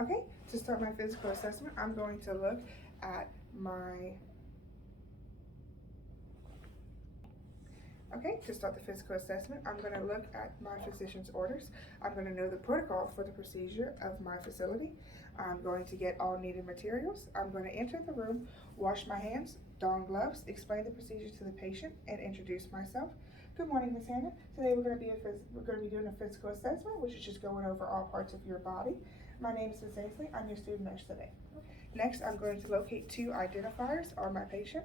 Okay, to start my physical assessment, I'm going to look at my Okay, to start the physical assessment, I'm going to look at my physician's orders. I'm going to know the protocol for the procedure of my facility. I'm going to get all needed materials. I'm going to enter the room, wash my hands, don gloves, explain the procedure to the patient, and introduce myself. Good morning, Ms. Hannah. Today we're going to be doing a physical assessment, which is just going over all parts of your body. My name is Ms. Ainsley. I'm your student nurse today. Next, I'm going to locate two identifiers on my patient.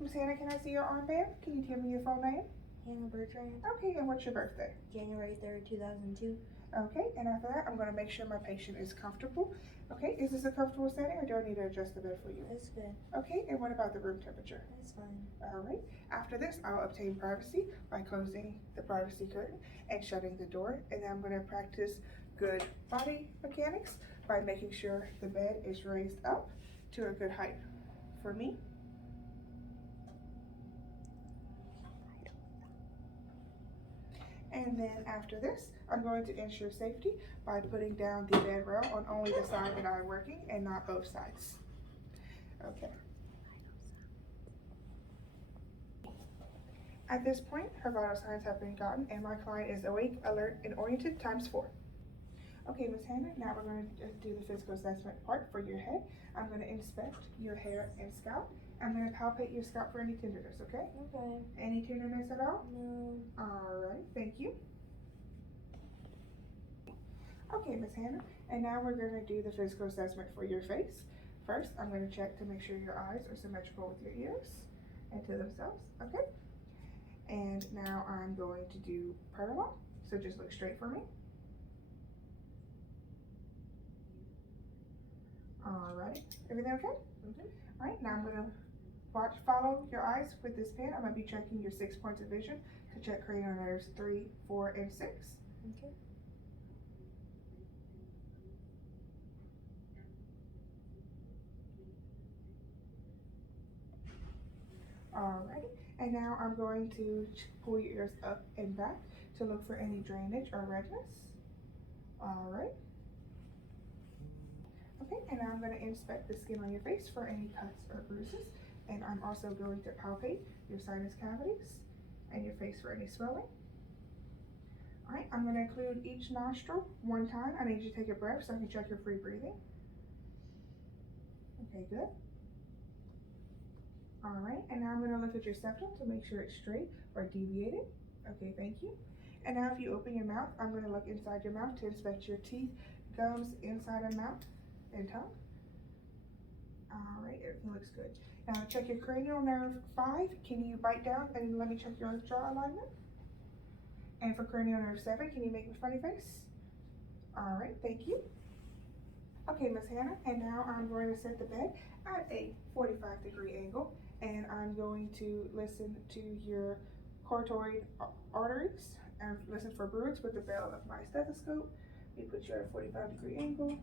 Ms. Hannah, can I see your armband? Can you tell me your full name? Hannah Bertrand, Okay, and what's your birthday? January 3rd, 2002. Okay, and after that, I'm going to make sure my patient is comfortable. Okay, is this a comfortable setting or do I need to adjust the bed for you? That's good. Okay, and what about the room temperature? That's fine. All right, after this, I'll obtain privacy by closing the privacy curtain and shutting the door. And then I'm going to practice good body mechanics by making sure the bed is raised up to a good height for me. And then after this, I'm going to ensure safety by putting down the bed rail on only the side that I'm working and not both sides. Okay. At this point, her vital signs have been gotten and my client is awake, alert, and oriented ×4. Okay, Ms. Hannah, now we're going to do the physical assessment part for your head. I'm going to inspect your hair and scalp. I'm going to palpate your scalp for any tenderness, okay? Okay. Any tenderness at all? No. Alright, thank you. Okay, Ms. Hannah, and now we're going to do the physical assessment for your face. First, I'm going to check to make sure your eyes are symmetrical with your ears and to themselves, okay? And now I'm going to do parallel, so just look straight for me. Alright, everything okay? Alright, now I'm going to follow your eyes with this pen. I'm going to be checking your 6 points of vision to check cranial nerves 3, 4, and 6. Okay. Alrighty, and now I'm going to pull your ears up and back to look for any drainage or redness. Alright. Okay, and now I'm going to inspect the skin on your face for any cuts or bruises. And I'm also going to palpate your sinus cavities and your face for any swelling. Alright, I'm going to include each nostril 1 time. I need you to take a breath so I can check your free breathing. Okay, good. Alright, and now I'm going to look at your septum to make sure it's straight or deviated. Okay, thank you. And now if you open your mouth, I'm going to look inside your mouth to inspect your teeth, gums, inside of mouth, and tongue. Alright, everything looks good. Now check your cranial nerve 5. Can you bite down and let me check your jaw alignment? And for cranial nerve 7, can you make a funny face? Alright, thank you. Okay, Ms. Hannah, and now I'm going to set the bed at a 45-degree angle, and I'm going to listen to your carotid arteries and listen for bruits with the bell of my stethoscope. We put you at a 45-degree angle.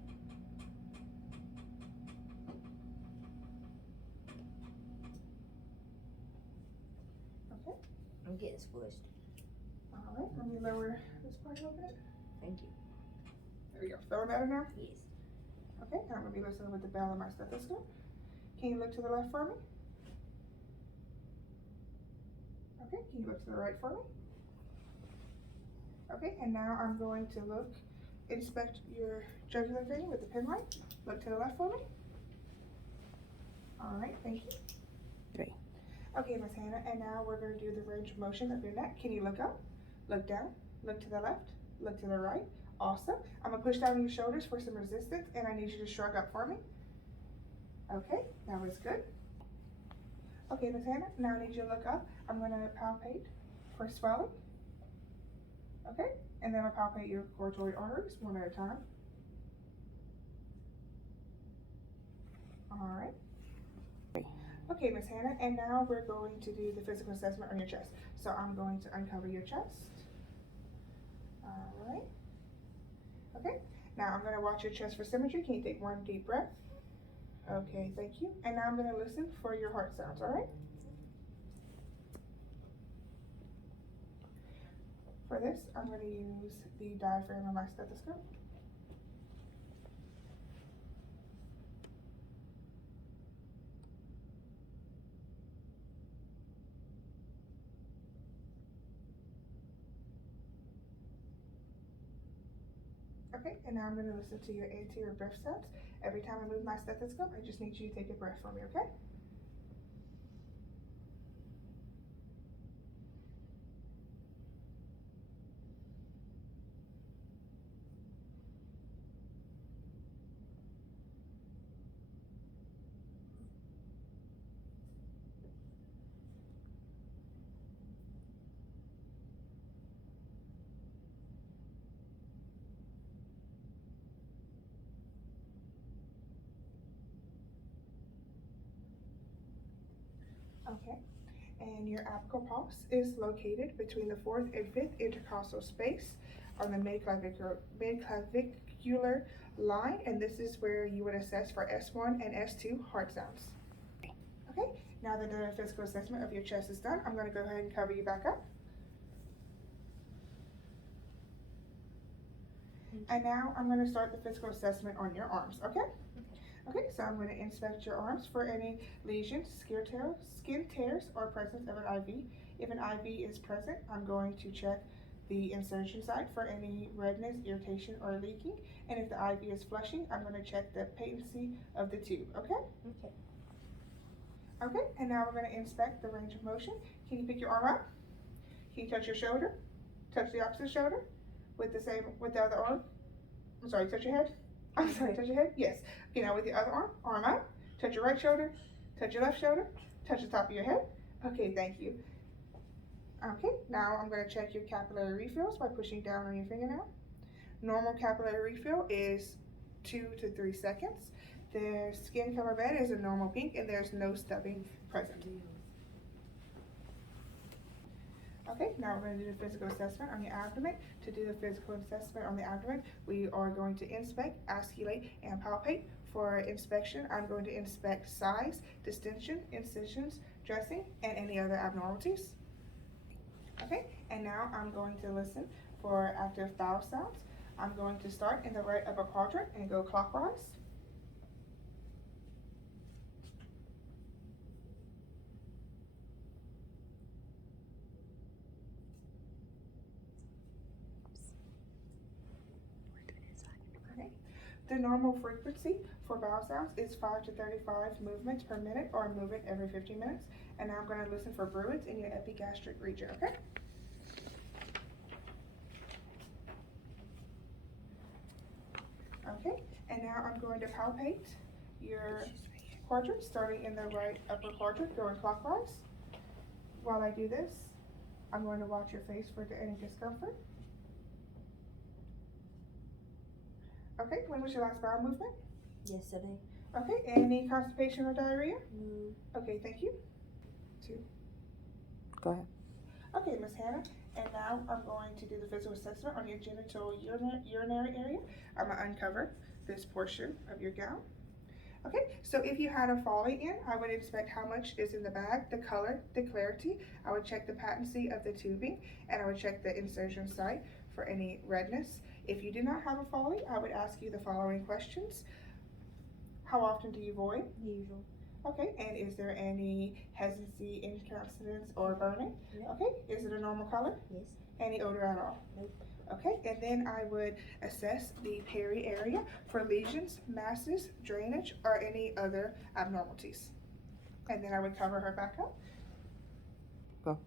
Okay. I'm getting squished. Alright, let me lower this part a little bit. Thank you. There we go. Feeling better now? Yes. Okay, now I'm going to be listening with the bell of my stethoscope. Can you look to the left for me? Okay, can you look to the right for me? Okay, and now I'm going to inspect your jugular vein with the pen light. Look to the left for me. Alright, thank you. 3. Okay, Ms. Hannah, and now we're going to do the range of motion of your neck. Can you look up, look down, look to the left, look to the right? Awesome. I'm going to push down your shoulders for some resistance, and I need you to shrug up for me. Okay, that was good. Okay, Ms. Hannah, now I need you to look up. I'm going to palpate for swelling. Okay, and then I'll palpate your carotid arteries 1 at a time. Alright. Okay, Ms. Hannah, and now we're going to do the physical assessment on your chest. So I'm going to uncover your chest. Alright. Okay, now I'm going to watch your chest for symmetry. Can you take 1 deep breath? Okay, thank you. And now I'm going to listen for your heart sounds, alright? For this, I'm going to use the diaphragm of my stethoscope. Okay, and now I'm gonna listen to your anterior breath sounds. Every time I move my stethoscope, I just need you to take a breath for me, okay? Okay, and your apical pulse is located between the fourth and fifth intercostal space on the midclavicular line, and this is where you would assess for S1 and S2 heart sounds. Okay, now that the physical assessment of your chest is done, I'm going to go ahead and cover you back up. And now I'm going to start the physical assessment on your arms, okay? Okay, so I'm going to inspect your arms for any lesions, skin tears, or presence of an IV. If an IV is present, I'm going to check the insertion site for any redness, irritation, or leaking. And if the IV is flushing, I'm going to check the patency of the tube, okay? Okay. Okay, and now we're going to inspect the range of motion. Can you pick your arm up? Can you touch your shoulder? Touch the opposite shoulder? With the other arm? I'm sorry, touch your head? I'm sorry, touch your head? Yes. Okay, now with the other arm up. Touch your right shoulder, touch your left shoulder, touch the top of your head. Okay, thank you. Okay, now I'm going to check your capillary refills by pushing down on your fingernail. Normal capillary refill is 2 to 3 seconds. The skin color bed is a normal pink and there's no stubbing present. Okay, now we're going to do the physical assessment on your abdomen. To do the physical assessment on the abdomen, we are going to inspect, auscultate, and palpate. For inspection, I'm going to inspect size, distension, incisions, dressing, and any other abnormalities. Okay, and now I'm going to listen for active bowel sounds. I'm going to start in the right upper quadrant and go clockwise. Okay. The normal frequency for bowel sounds is 5 to 35 movements per minute, or a movement every 15 minutes. And now I'm going to listen for bruits in your epigastric region, okay? Okay, and now I'm going to palpate your quadrant, starting in the right upper quadrant, going clockwise. While I do this, I'm going to watch your face for any discomfort. Okay, when was your last bowel movement? Yesterday. Okay, any constipation or diarrhea? No. Okay, thank you. 2. Go ahead. Okay, Miss Hannah, and now I'm going to do the physical assessment on your genital urinary area. I'm going to uncover this portion of your gown. Okay, so if you had a Foley in, I would inspect how much is in the bag, the color, the clarity. I would check the patency of the tubing, and I would check the insertion site for any redness. If you do not have a Foley, I would ask you the following questions. How often do you void? Usual. Okay, and is there any hesitancy, incontinence, or burning? No. Okay, is it a normal color? Yes. Any odor at all? Nope. Okay, and then I would assess the peri area for lesions, masses, drainage, or any other abnormalities. And then I would cover her back up. Go.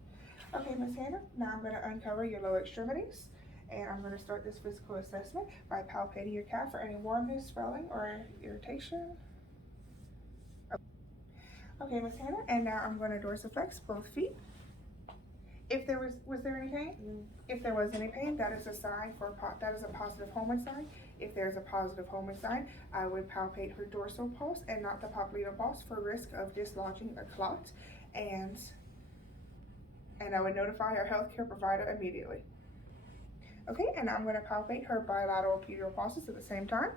Okay, Miss Hannah, now I'm going to uncover your lower extremities. And I'm going to start this physical assessment by palpating your calf for any warmness, swelling, or irritation. Okay, Miss Hannah, and now I'm going to dorsiflex both feet. If there was there any pain? No. If there was any pain, that is a sign that is a positive Holman sign. If there's a positive Holman sign, I would palpate her dorsal pulse and not the popliteal pulse for risk of dislodging a clot, and I would notify our healthcare provider immediately. Okay, and I'm going to palpate her bilateral pedal pulses at the same time.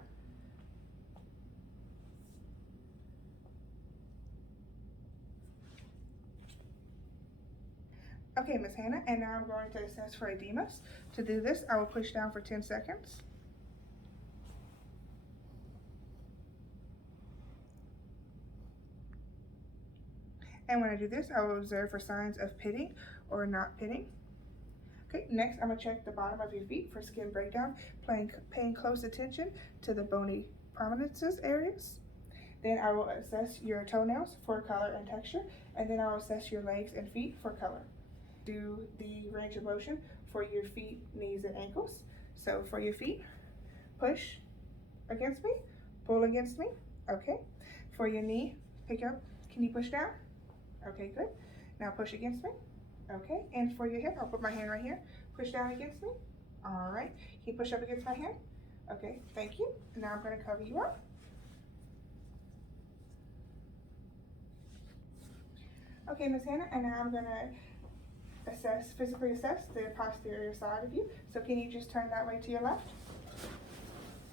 Okay, Miss Hannah, and now I'm going to assess for edemas. To do this, I will push down for 10 seconds. And when I do this, I will observe for signs of pitting or not pitting. Okay, next I'm gonna check the bottom of your feet for skin breakdown, paying close attention to the bony prominences areas. Then I will assess your toenails for color and texture, and then I will assess your legs and feet for color. Do the range of motion for your feet, knees, and ankles. So for your feet, push against me, pull against me. Okay. For your knee, pick up. Can you push down? Okay, good. Now push against me. Okay. And for your hip, I'll put my hand right here. Push down against me. All right. Can you push up against my hand? Okay, thank you. And now I'm going to cover you up. Okay, Miss Hannah, and now I'm going to physically assess the posterior side of you. So can you just turn that way to your left?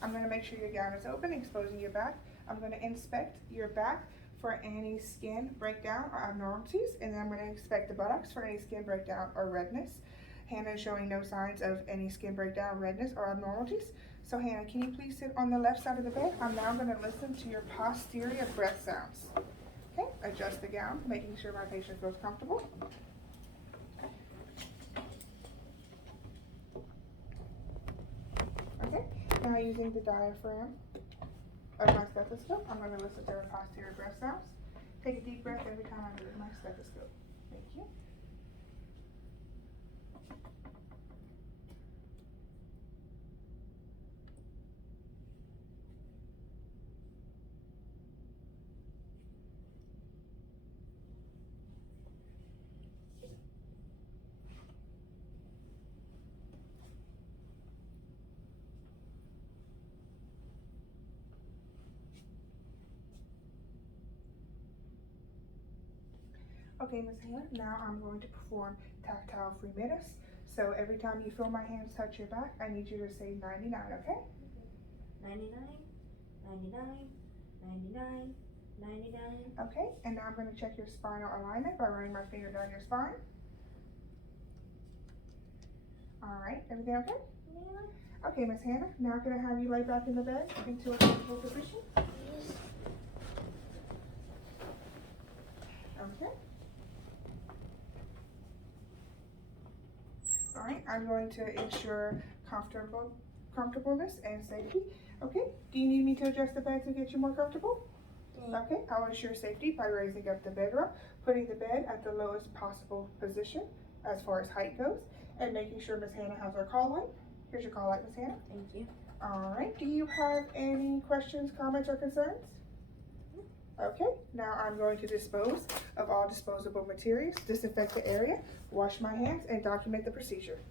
I'm going to make sure your gown is open, exposing your back. I'm going to inspect your back for any skin breakdown or abnormalities, and then I'm going to inspect the buttocks for any skin breakdown or redness. Hannah is showing no signs of any skin breakdown, redness, or abnormalities. So Hannah, can you please sit on the left side of the bed? I'm now going to listen to your posterior breath sounds. Okay, adjust the gown, making sure my patient feels comfortable. Okay, now using the diaphragm of my stethoscope, I'm going to listen to her posterior breath sounds. Take a deep breath every time I move my stethoscope. Thank you. Okay, Ms. Hannah, now I'm going to perform tactile freemitus. So every time you feel my hands touch your back, I need you to say 99, okay? 99, 99, 99, 99. Okay, and now I'm going to check your spinal alignment by running my finger down your spine. All right, everything okay? Yeah. Okay, Ms. Hannah, now I'm going to have you lay back in the bed into a comfortable position. Okay. All right, I'm going to ensure comfortableness and safety. Okay, do you need me to adjust the bed to get you more comfortable? Yeah. Okay, I'll ensure safety by raising up the bedroll, putting the bed at the lowest possible position as far as height goes, and making sure Ms. Hannah has her call light. Here's your call light, Ms. Hannah. Thank you. All right, do you have any questions, comments, or concerns? Okay, now I'm going to dispose of all disposable materials, disinfect the area, wash my hands, and document the procedure.